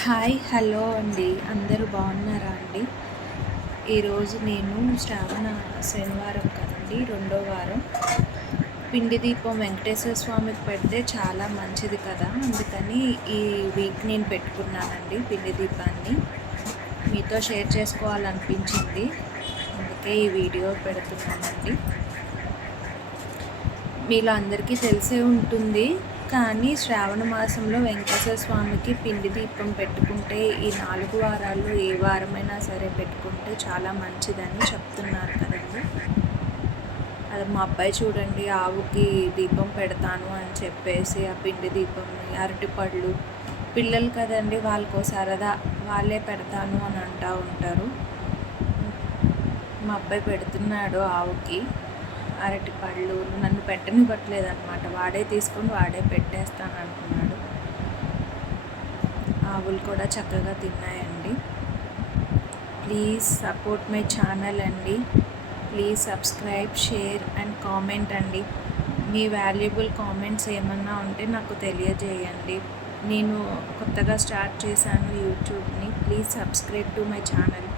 Hi hello అండి, అందరూ బాగున్నారా అండి? ఈరోజు నేను శ్రావణ శనివారం కదండి, రెండో వారం. పిండి దీపం వెంకటేశ్వర స్వామికి పెడితే చాలా మంచిది కదా, అందుకని ఈ వీక్ నేను పెట్టుకున్నానండి పిండి దీపాన్ని. మీతో షేర్ చేసుకోవాలనిపించింది, అందుకే ఈ వీడియో పెడుతున్నానండి. మీలో అందరికీ తెలిసే ఉంటుంది, కానీ శ్రావణ మాసంలో వెంకటేశ్వర స్వామికి పిండి దీపం పెట్టుకుంటే ఈ 4 వారాల్లో ఏ వారమైనా సరే పెట్టుకుంటే చాలా మంచిదని చెప్తున్నారు కదండి. అది మా అబ్బాయి చూడండి, ఆవుకి దీపం పెడతాను అని చెప్పేసి ఆ పిండి దీపంని, అరటిపళ్ళు, పిల్లలు కదండి వాళ్ళకో సరదా, వాళ్ళే పెడతాను అని అంటూ ఉంటారు. మా అబ్బాయి పెడుతున్నాడు ఆవుకి అరటిపళ్ళు. నన్ను పెట్టనివ్వట్లేదు అనమాట, వాడే తీసుకొని వాడే పెట్టేస్తాను అంటున్నాడు. ఆవులు కూడా చక్కగా తిన్నాయండి. ప్లీజ్ సపోర్ట్ మై ఛానల్ అండి. Please subscribe, share and comment అండి. మీ వాల్యుబుల్ కామెంట్స్ ఏమన్నా ఉంటే నాకు తెలియజేయండి. నేను కొత్తగా స్టార్ట్ చేశాను యూట్యూబ్ని. Please subscribe to my channel.